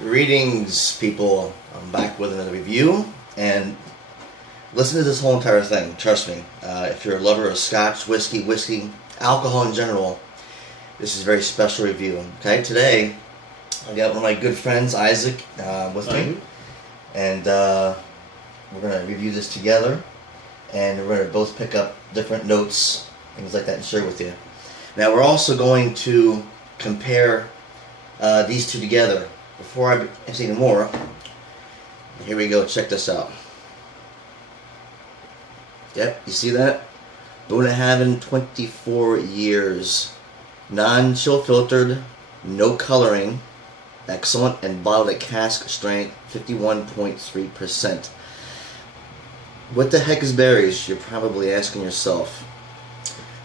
Greetings, people. I'm back with another review, and listen to this whole entire thing. Trust me. If you're a lover of scotch, whiskey, alcohol in general, this is a very special review. Okay, today I got one of my good friends, Isaac, with me, and we're gonna review this together, and we're gonna both pick up different notes, things like that, and share with you. Now we're also going to compare these two together. Before I say any more, here we go. Check this out. Yep, you see that? Bunnahabhain, 24 years, non-chill filtered, no coloring, excellent, and bottled at cask strength, 51.3%. What the heck is berries? You're probably asking yourself.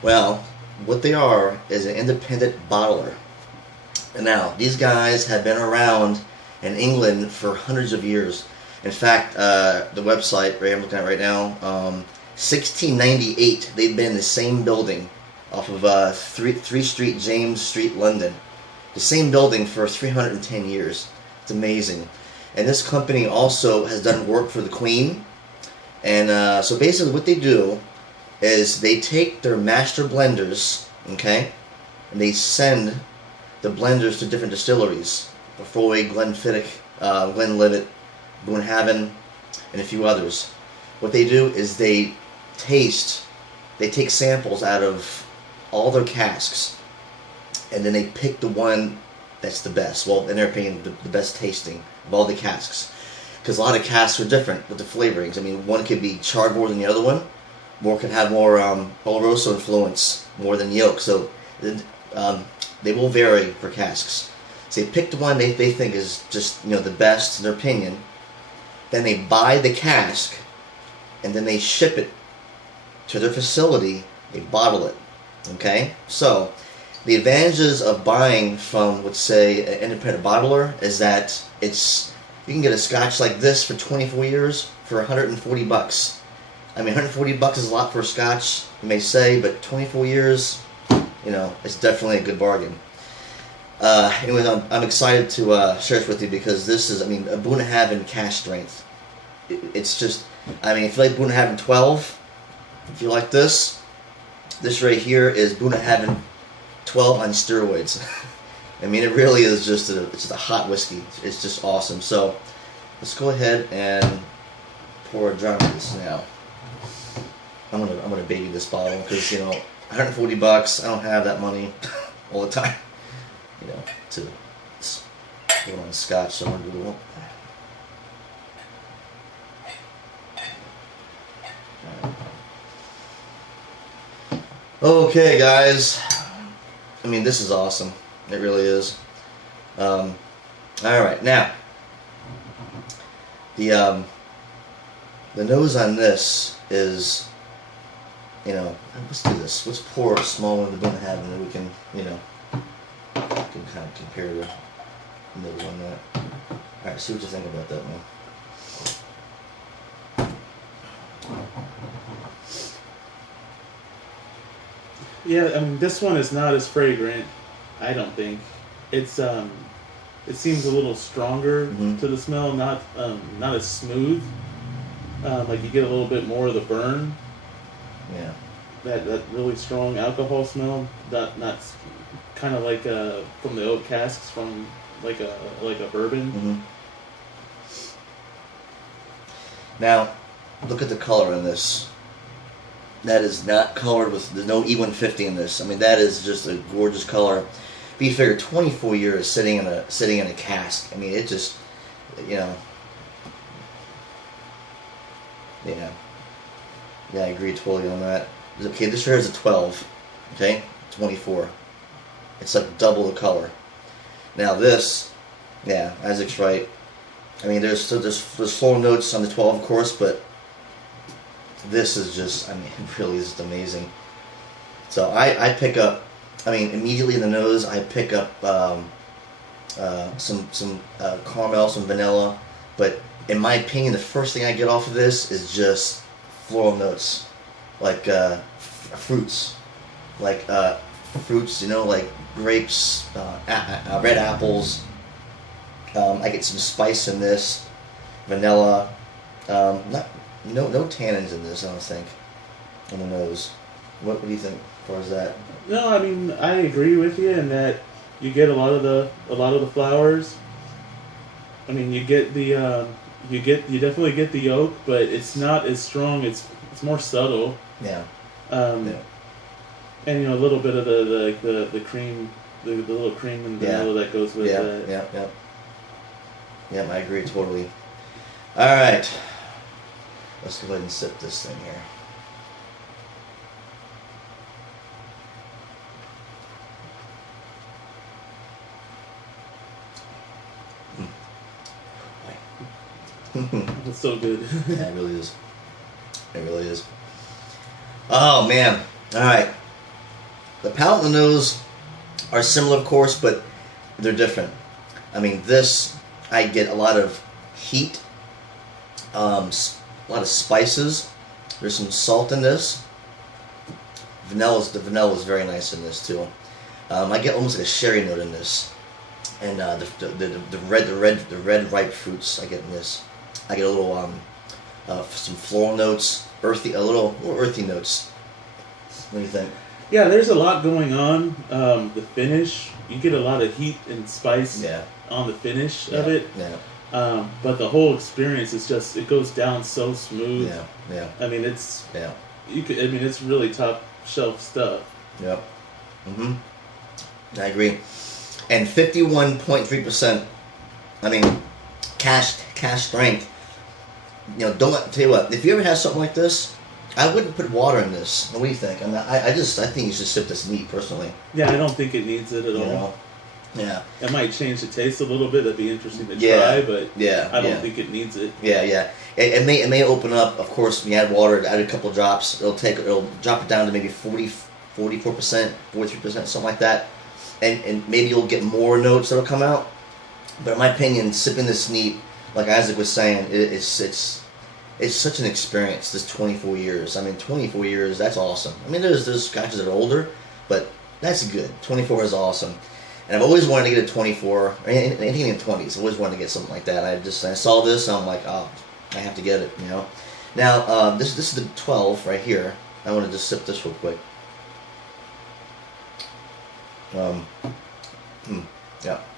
Well, what they are is an independent bottler. And now, these guys have been around in England for hundreds of years. In fact, the website I'm looking at right now, 1698, they've been in the same building off of 3 Street, James Street, London. The same building for 310 years. It's amazing. And this company also has done work for the Queen. And so basically what they do is they take their master blenders, okay, and they send the blenders to different distilleries, Foy, Glenfiddich, Glenlivet, Bunnahabhain, and a few others. What they do is they take samples out of all their casks, and then they pick the one that's the best, well, in their opinion, the best tasting of all the casks. Because a lot of casks are different with the flavorings. I mean, one could be charred more than the other one, more could have more Oloroso influence more than the oak. So they will vary for casks. So they pick the one they think is just, you know, the best in their opinion. Then they buy the cask, and then they ship it to their facility. They bottle it. Okay? So the advantages of buying from, let's say, an independent bottler is that you can get a scotch like this for 24 years for 140 bucks. I mean, 140 bucks is a lot for a scotch, you may say, but 24 years, you know, it's definitely a good bargain. Anyways, I'm excited to share this with you because this is, I mean, a Bunnahabhain cask strength. It's just, I mean, if you like Bunnahabhain 12, if you like this right here is Bunnahabhain 12 on steroids. I mean, it really is just it's just a hot whiskey. It's just awesome. So let's go ahead and pour a dram of this now. I'm gonna baby this bottle because, you know, 140 bucks. I don't have that money all the time, you know, to put on scotch. So I'm gonna do it. Okay, guys. I mean, this is awesome. It really is. All right, now the nose on this is, you know, let's do this. Let's pour a small one to Bunnahabhain, and we can, you know, we can kind of compare the nose on that. All right, see what you think about that one. Yeah, I mean, this one is not as fragrant, I don't think. It's it seems a little stronger to the smell, not as smooth. Like you get a little bit more of the burn. Yeah. That really strong alcohol smell. Not kind of like from the oak casks from like a bourbon. Now, look at the color in this. That is not colored with, there's no E150 in this. I mean, that is just a gorgeous color. But you figure 24 years sitting in a cask. I mean, it just, you know, yeah, I agree totally on that. Okay, this here is a 12. Okay, 24. It's like double the color. Now this, yeah, Isaac's right. I mean, there's floral notes on the 12, of course, but this is just, I mean, it really is just amazing. So I pick up, I mean, immediately in the nose, I pick up some caramel, some vanilla, but in my opinion, the first thing I get off of this is just floral notes, like fruits, you know, like grapes, red apples, I get some spice in this, vanilla. No tannins in this, I don't think, on the nose. What do you think as far as that? No, I mean I agree with you in that you get a lot of the flowers. I mean you get the you definitely get the oak, but it's not as strong. It's more subtle. Yeah. Yeah. And a little bit of the cream, the little cream and vanilla that goes with that. Yeah, I agree totally. All right, let's go ahead and sip this thing here. It's so good. Yeah, it really is. It really is. Oh man! All right. The palate and the nose are similar, of course, but they're different. I mean, this I get a lot of heat, a lot of spices. There's some salt in this. The vanilla is very nice in this too. I get almost like a sherry note in this, and the red ripe fruits I get in this. I get a little some floral notes, little earthy notes. What do you think? Yeah, there's a lot going on. The finish, you get a lot of heat and spice on the finish of it. Yeah. But the whole experience is just, it goes down so smooth. Yeah. I mean, it's it's really top shelf stuff. Yep. I agree. And 51.3%. I mean, cash strength. Don't tell you what. If you ever have something like this, I wouldn't put water in this. What do you think? I think you should sip this neat, personally. Yeah, I don't think it needs it at all. Yeah. It might change the taste a little bit. That'd be interesting to try, but I don't think it needs it. Yeah. It may open up. Of course, when you add water, add a couple drops. It'll drop it down to maybe 44%, 43%, something like that, and maybe you'll get more notes that'll come out. But in my opinion, sipping this neat, like Isaac was saying, it's such an experience. This 24 years. I mean, 24 years. That's awesome. I mean, there's scotches that are older, but that's good. 24 is awesome. And I've always wanted to get a 24, or anything in the 20s. I always wanted to get something like that. I saw this, and I'm like, oh, I have to get it. Now, this is the 12 right here. I want to just sip this real quick. Yeah,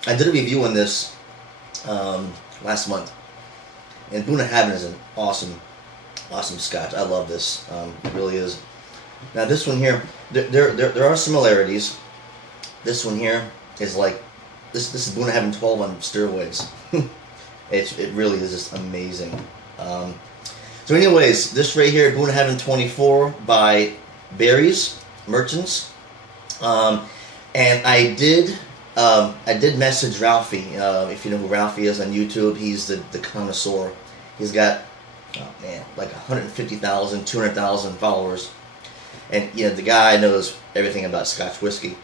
I did a review on this last month, and Bunnahabhain is an awesome scotch. I love this. It really is. Now this one here, there are similarities. This one here is like this is Bunnahabhain 12 on steroids. It really is just amazing. So anyways, this right here, Bunnahabhain 24 by Berries Merchants, and I did message Ralphie. If you know who Ralphie is on YouTube, he's the connoisseur. He's got, like 150,000, 200,000 followers. And, the guy knows everything about Scotch whiskey.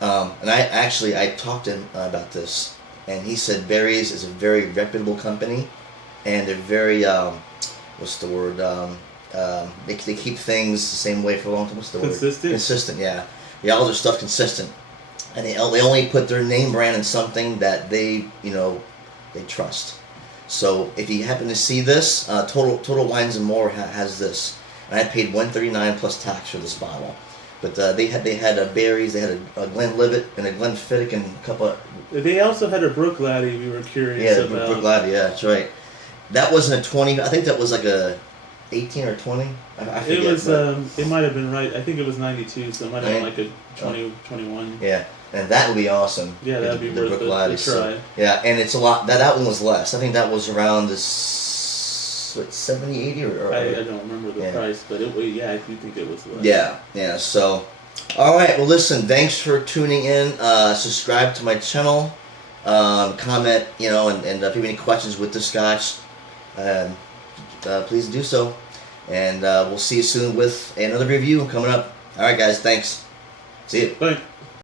And I talked to him about this. And he said Berries is a very reputable company. And they're very, what's the word? They keep things the same way for a long time. What's the word? Consistent, yeah. Yeah, all their stuff consistent. And they only put their name brand in something that they trust. So if you happen to see this, Total Wines and More has this, and I paid $139 plus tax for this bottle. But they had Berries, they had a Glenlivet and a Glenfiddich and a couple. They also had a Brookladdy. We were curious about. Yeah, Brookladdy. Yeah, that's right. That wasn't a 20. I think that was like a 18 or 20. I forget, it was. It might have been right. I think it was 92, so it might have been like a 20, 21. Yeah. And that would be awesome. Yeah, that would be worth a try. So, yeah, and it's a lot. That one was less. I think that was around this 70, 80 or I don't remember the price, but I do think it was less. Yeah. So, all right. Well, listen. Thanks for tuning in. Subscribe to my channel. Comment. And if you have any questions with the Scotch, please do so. And we'll see you soon with another review coming up. All right, guys. Thanks. See you. Bye.